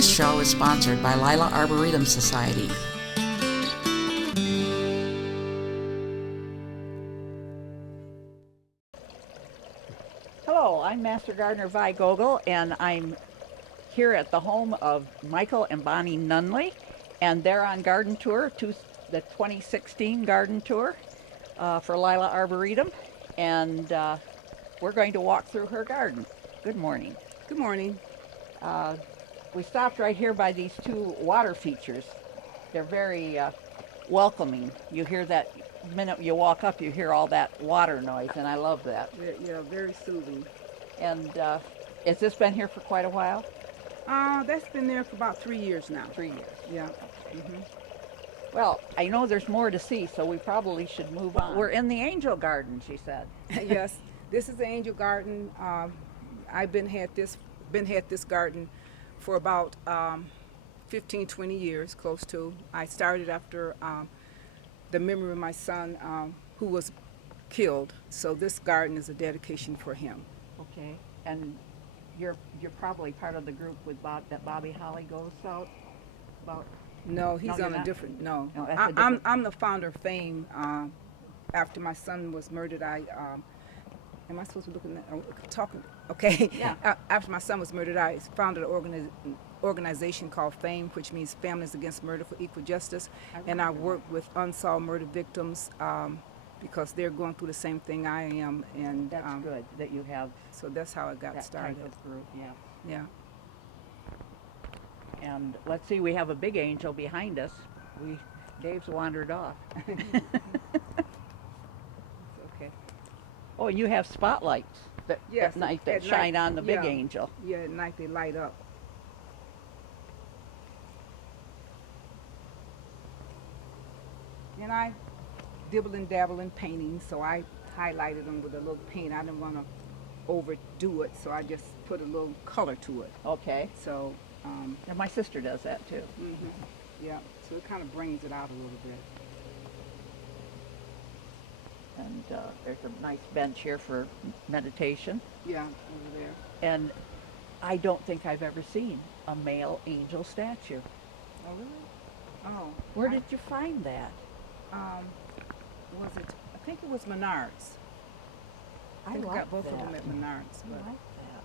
This show is sponsored by Lila Arboretum Society. Hello, I'm Master Gardener Vi Gogol, and I'm here at the home of Michael and Bonnie Nunnally, and they're on garden tour, the 2016 garden tour for Lila Arboretum, and we're going to walk through her garden. Good morning. Good morning. We stopped right here by these two water features. They're very welcoming. You hear that the minute you walk up, you hear all that water noise, and I love that. Yeah, very soothing. And has this been here for quite a while? That's been there for about 3 years now. 3 years. Yeah. Well, I know there's more to see, so we probably should move on. We're in the angel garden, she said. Yes, this is the angel garden. I've had this garden for about 15, 20 years, close to. I started after the memory of my son who was killed. So this garden is a dedication for him. Okay, and you're probably part of the group with that Bobby Holly goes out about. No, he's No, on you're a not? different. No, No, that's a different- I'm the founder of Fame. After my son was murdered, am I supposed to be looking at talking? Okay. Yeah. After my son was murdered, I founded an organization called Fame, which means Families Against Murder for Equal Justice, and I work with unsolved murder victims because they're going through the same thing I am. And That's good that you have so that's how it got that started. type of group. Yeah. Yeah. And let's see, we have a big angel behind us. Dave's wandered off. It's okay. Oh, and you have spotlights Yes, at night that at shine night, on the big yeah. angel. Yeah, at night they light up. And I dibble and dabble in painting, so I highlighted them with a little paint. I didn't want to overdo it, so I just put a little color to it. Okay. So, And my sister does that too. yeah, so it kind of brings it out a little bit. And there's a nice bench here for meditation. Yeah, over there. And I don't think I've ever seen a male angel statue. Oh, really? Oh. Where did you find that? Was it? I think it was Menards. I think I got both of them at Menards. I But like that.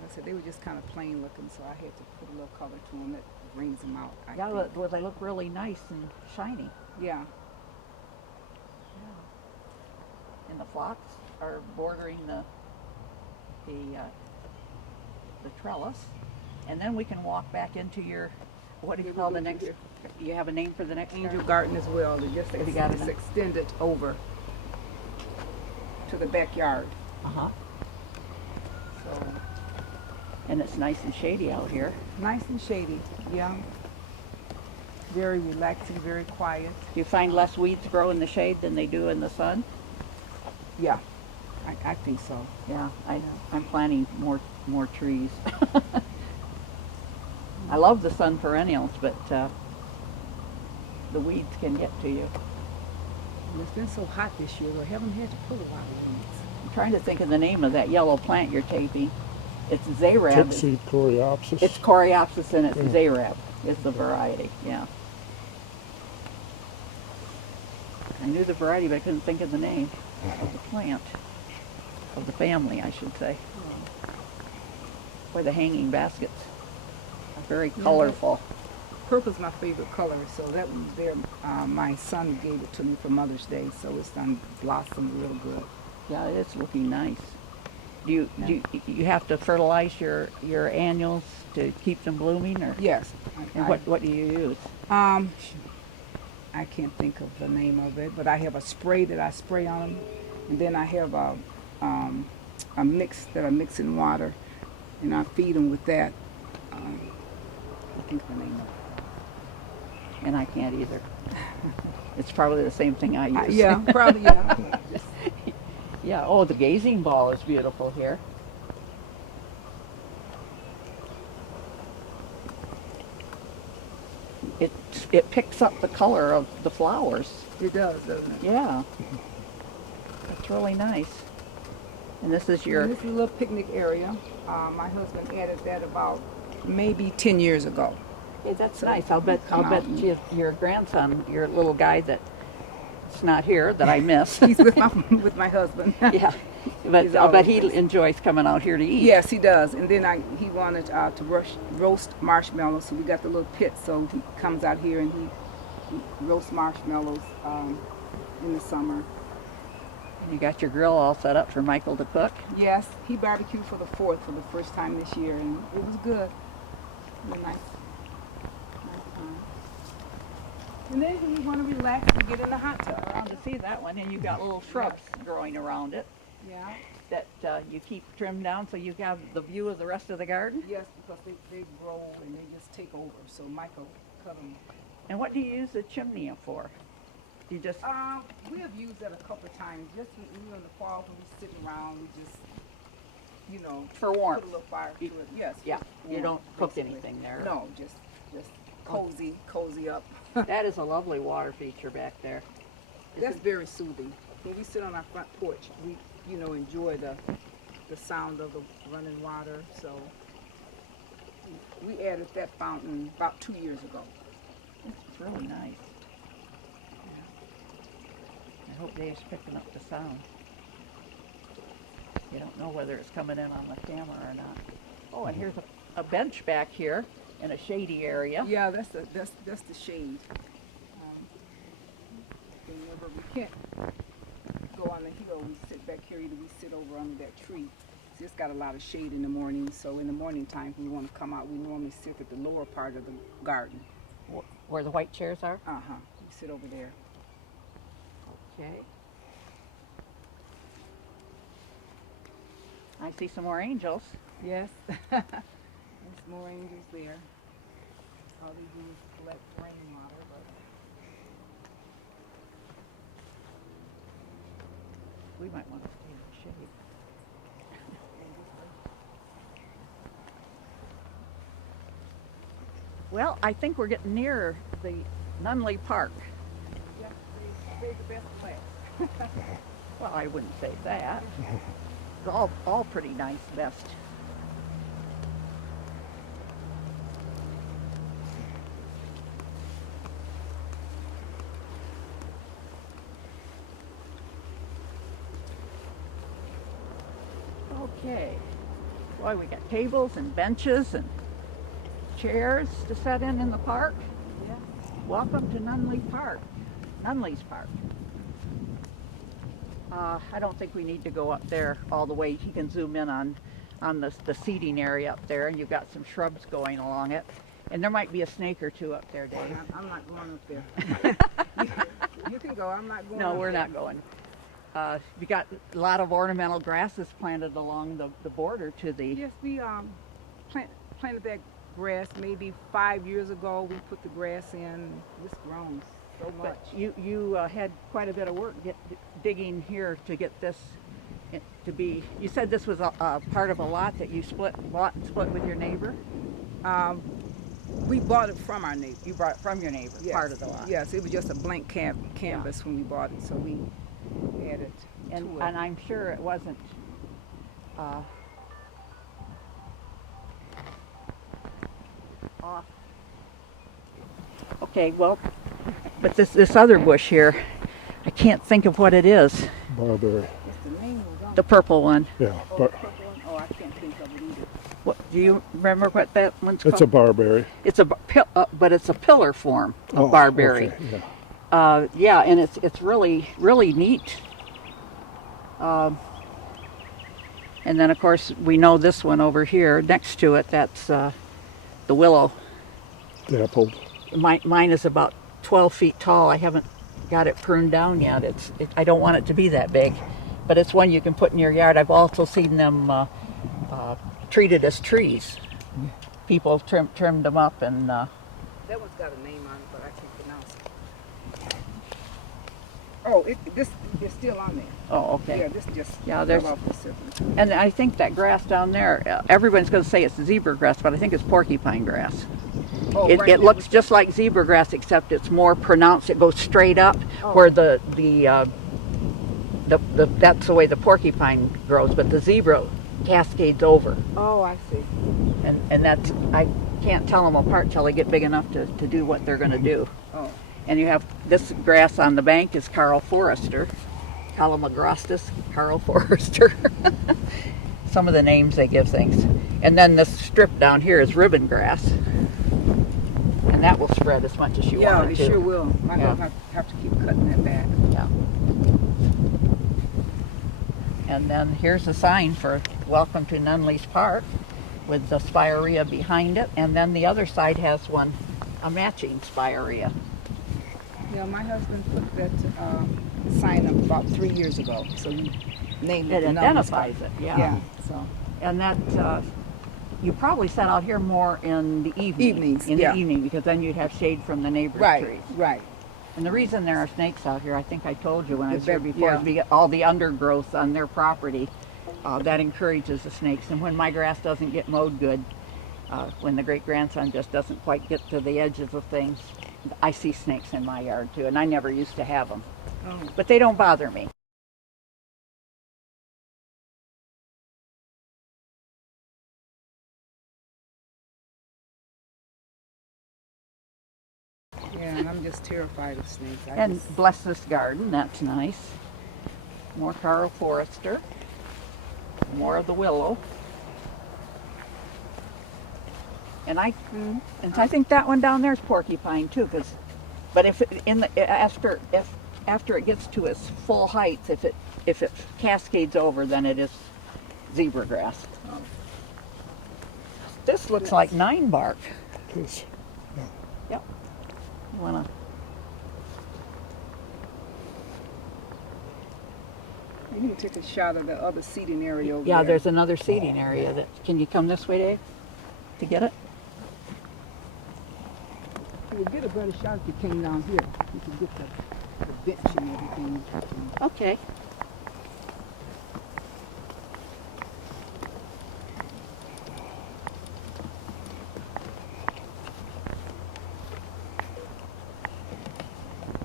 like I said, they were just kind of plain looking, so I had to put a little color to them that brings them out. I Yeah, think. well, they look really nice and shiny. Yeah. And the phlox are bordering the trellis. And then we can walk back into your, what do you call the next, you have a name for the next Angel garden? garden as well. It just Have you got it's it? extended over to the backyard. Uh-huh. So And it's nice and shady out here. nice and shady. Yeah. Very relaxing, very quiet. Do you find less weeds grow in the shade than they do in the sun? Yeah. I think so. Yeah, I'm planting more trees. I love the sun perennials, but the weeds can get to you. And it's been so hot this year, I haven't had to pull a lot of weeds. I'm trying to think of the name of that yellow plant you're taping. It's Zarab. Tipsy coreopsis. It's Coreopsis and it's Zarab is the variety, yeah. I knew the variety, but I couldn't think of the name of the plant. Of the family, I should say. Or the hanging baskets. Very colorful. Purple's my favorite color, so that one's there. My son gave it to me for Mother's Day, so it's done blossomed real good. Yeah, it's looking nice. Do you have to fertilize your annuals to keep them blooming, or Yes. and what do you use? I can't think of the name of it, but I have a spray that I spray on them, and then I have a mix that I mix in water, and I feed them with that. I think of the name of it. And I can't either. It's probably the same thing I use. Yeah, probably, yeah. Yeah. Oh, the gazing ball is beautiful here. It picks up the color of the flowers. It does, doesn't it? Yeah. That's really nice. And this is your. And this is a little picnic area. My husband added that about maybe 10 years ago. Hey, that's So nice. I'll bet come out and- your grandson, your little guy that's not here that I miss. He's with my husband. Yeah, but He's I'll bet always he busy. enjoys coming out here to eat. Yes, he does. And then he wanted to roast marshmallows, so we got the little pit. So he comes out here and he roasts marshmallows in the summer. You got your grill all set up for Michael to cook. Yes, he barbecued for the 4th for the first time this year, and it was good. It was nice. And then when you want to relax, you get in the hot tub. Around to see that one, and you got little shrubs growing around it Yeah. that you keep trimmed down so you have the view of the rest of the garden. Yes, because they grow and they just take over. So Michael cut them. And what do you use the chimney for? You just We have used that a couple of times. Just in the fall when we're sitting around, we just, for warmth. put a little fire to it. Yes. Yeah, just you warmth, don't cook basically. anything there. No, just cozy up. That is a lovely water feature back there. That's very soothing. When we sit on our front porch, we, enjoy the sound of the running water. So we added that fountain about 2 years ago. It's really nice. I hope Dave's picking up the sound. You don't know whether it's coming in on the camera or not. Oh, and here's a bench back here in a shady area. Yeah, that's the shade. We can't go on the hill. We sit back here. Either we sit over under that tree. See, it's got a lot of shade in the morning. So in the morning time, when we want to come out, we normally sit at the lower part of the garden. Where the white chairs are? We sit over there. Okay. I see some more angels. Yes. There's more angels there. All they do is collect rainwater, but We might want to stay in the shade. Well, I think we're getting near the Nunnally Park. yeah, they're the best place. Well, I wouldn't say that. It's all pretty nice, best. Okay. Boy, we got tables and benches and chairs to set in the park. Yeah. Welcome to Nunnally's Park. I don't think we need to go up there all the way. You can zoom in on the seating area up there, and you've got some shrubs going along it. And there might be a snake or two up there, Dave. I'm not going up there. You can go. I'm not going. No, up we're there. not going. We got a lot of ornamental grasses planted along the border to the. Yes, we planted that grass maybe 5 years ago. We put the grass in. It's grown so much. But you had quite a bit of work digging here to get this to be. You said this was a part of a lot that you bought and split with your neighbor. We bought it from our neighbor. You brought it from your neighbor, Yes. part of the lot. Yes, it was just a blank canvas when we bought it, so we added to it. And I'm sure it wasn't. Off. Okay, well, but this other bush here, I can't think of what it is. Barberry. It's the name was on The purple one. Yeah, the but purple one. Oh, I can't think of it either. What do you remember what that one's called? it's a barberry. It's but it's a pillar form of barberry. Okay, yeah. Yeah, and it's really neat. And then of course we know this one over here next to it. That's the willow. Dappled. Mine is about 12 feet tall. I haven't got it pruned down yet. I don't want it to be that big, but it's one you can put in your yard. I've also seen them treated as trees. People trimmed them up and. That one's got a name on it, but I can't pronounce it. Oh, this is still on there. Oh, okay. Yeah, this just Yeah, there's- fell off the surface. And I think that grass down there, everyone's going to say it's zebra grass, but I think it's porcupine grass. Oh, It, right it there looks with just like zebra grass, except it's more pronounced. It goes straight up, Oh. where that's the way the porcupine grows, but the zebra cascades over. Oh, I see. And that's, I can't tell them apart till they get big enough to do what they're going to do. Oh, And you have this grass on the bank is Carl Forrester, Calamagrostis, Carl Forrester. Some of the names they give things. And then this strip down here is ribbon grass. And that will spread as much as you yeah, want it it to. sure will. I Yeah. don't have to keep cutting that back. Yeah. And then here's a sign for Welcome to Nunnally's Park with the Spirea behind it. And then the other side has one, a matching Spirea. Yeah, my husband put that sign up about 3 years ago, so you named it. It the Nunnally's identifies Park. it, Yeah, so. And that, you probably set out here more in the evening. Evenings, In yeah. the evening, because then you'd have shade from the neighbor's Right, trees. right. And the reason there are snakes out here, I think I told you when I was Yeah, here before, yeah. is because all the undergrowth on their property, that encourages the snakes. And when my grass doesn't get mowed good, when the great-grandson just doesn't quite get to the edges of things, I see snakes in my yard too, and I never used to have them. Oh. But they don't bother me. Yeah, and I'm just terrified of snakes. And bless this garden, that's nice. More Carl Forrester. More of the willow. And I think that one down there is porcupine too, but if it, after it gets to its full height, if it cascades over, then it is zebra grass. This looks like Ninebark. It is. Yep. You wanna? You can take a shot of the other seating area over Yeah, there. there's another seating area. Can you come this way, Dave, to get it? You would get a better shot if you came down here. You could get the bench and everything. Okay.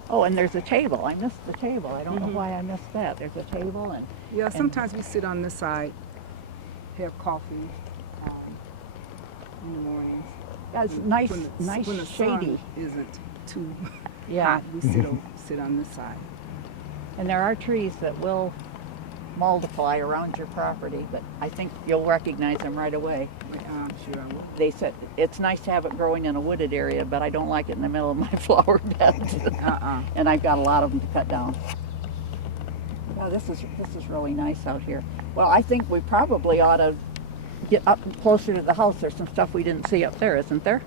Oh, and there's a table. I missed the table. I don't know why I missed that. There's a table and Yeah, sometimes we sit on this side, have coffee in the mornings. that's nice, When the, nice when the shady. sun isn't too Yeah. hot, we sit on this side. And there are trees that will multiply around your property, but I think you'll recognize them right away. I'm sure I will. They said it's nice to have it growing in a wooded area, but I don't like it in the middle of my flower beds. And I've got a lot of them to cut down. Wow, this is really nice out here. Well, I think we probably ought to get up closer to the house. There's some stuff we didn't see up there, isn't there?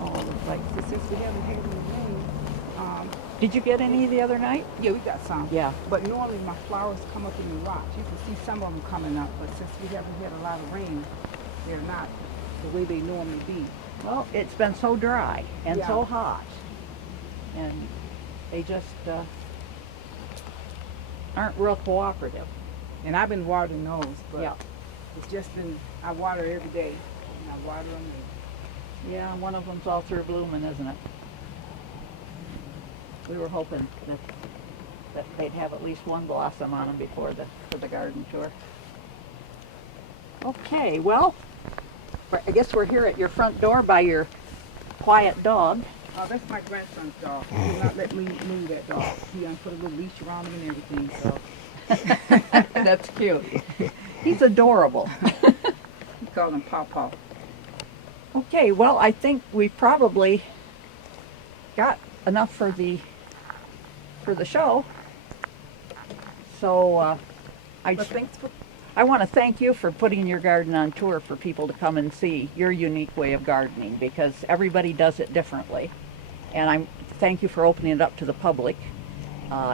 Oh, it looks like. So since we haven't had any rain, Did you get any the other night? yeah, we got some. Yeah. But normally my flowers come up in the rocks. You can see some of them coming up, but since we haven't had a lot of rain, they're not the way they normally be. Well, it's been so dry and Yeah. so hot, and they just aren't real cooperative. And I've been watering those, but Yeah. it's just been, I water every day. And I water them. Yeah, one of them's all through blooming, isn't it? We were hoping that they'd have at least one blossom on them for the garden tour. Okay, well, I guess we're here at your front door by your quiet dog. Oh, that's my grandson's dog. He will not let me move that dog. He put a little leash around him and everything, so. That's cute. He's adorable. He called him Paw. Okay, well, I think we probably got enough for the show. So But thanks for, I want to thank you for putting your garden on tour for people to come and see your unique way of gardening, because everybody does it differently. And I thank you for opening it up to the public.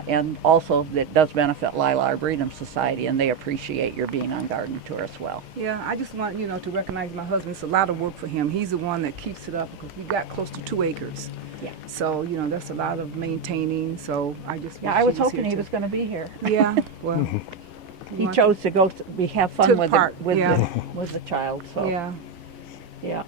And also, it does benefit Lila Arboretum Society, and they appreciate your being on garden tour as well. yeah, I just want, to recognize my husband. It's a lot of work for him. He's the one that keeps it up because we got close to 2 acres. Yeah. So, that's a lot of maintaining. So I just Yeah, wish I was he hoping here he too. was going to be here. Yeah, well. He chose to go have fun To the with park, yeah. with the child. So Yeah. yeah.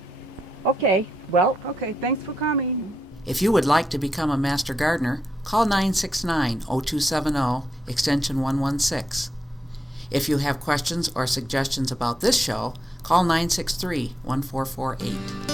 Okay. Well, Okay, thanks for coming. If you would like to become a master gardener, call 969-0270, extension 116. If you have questions or suggestions about this show, call 963-1448.